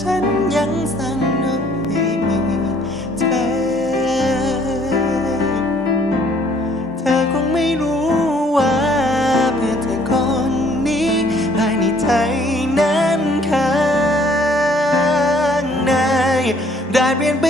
ฉันยังสั่งน้อยเธอ เธอคงไม่รู้ว่าเพื่อเธอคนนี้ภายในใจนั้นข้างในได้เปลี่ยนไป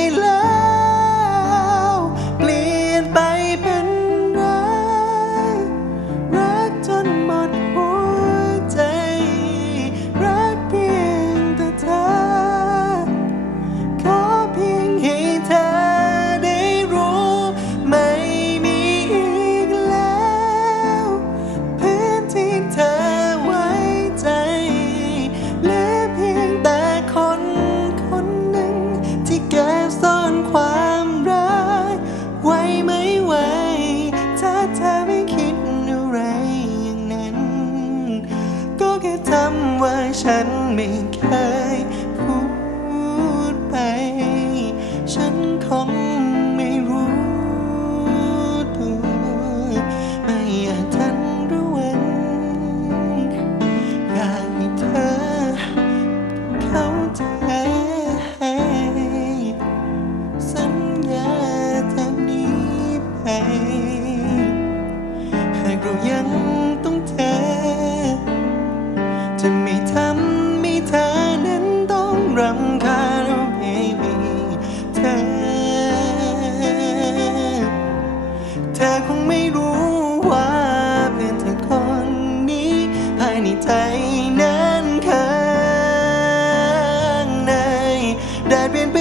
ธอคงไม่รู้ว่าเพื่อนเธอคนนี้ ภายในใจนั้นข้างในแดดเปลี่ยนไป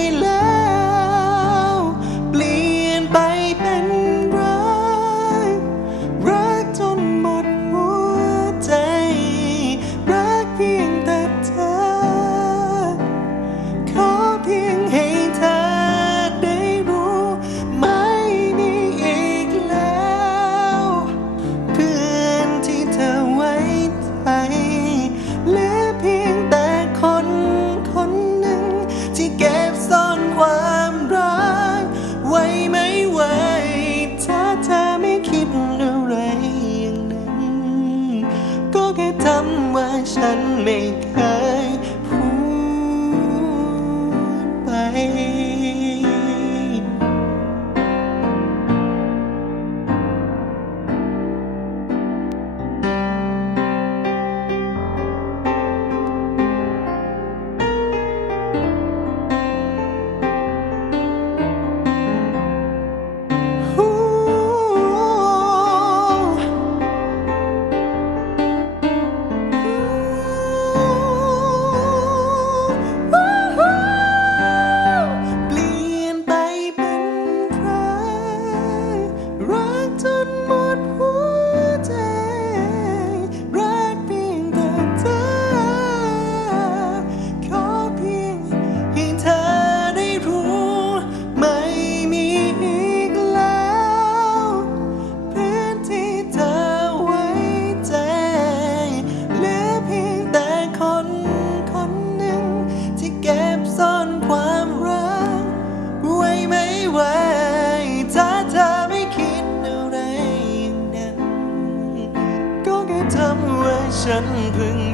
chấn thương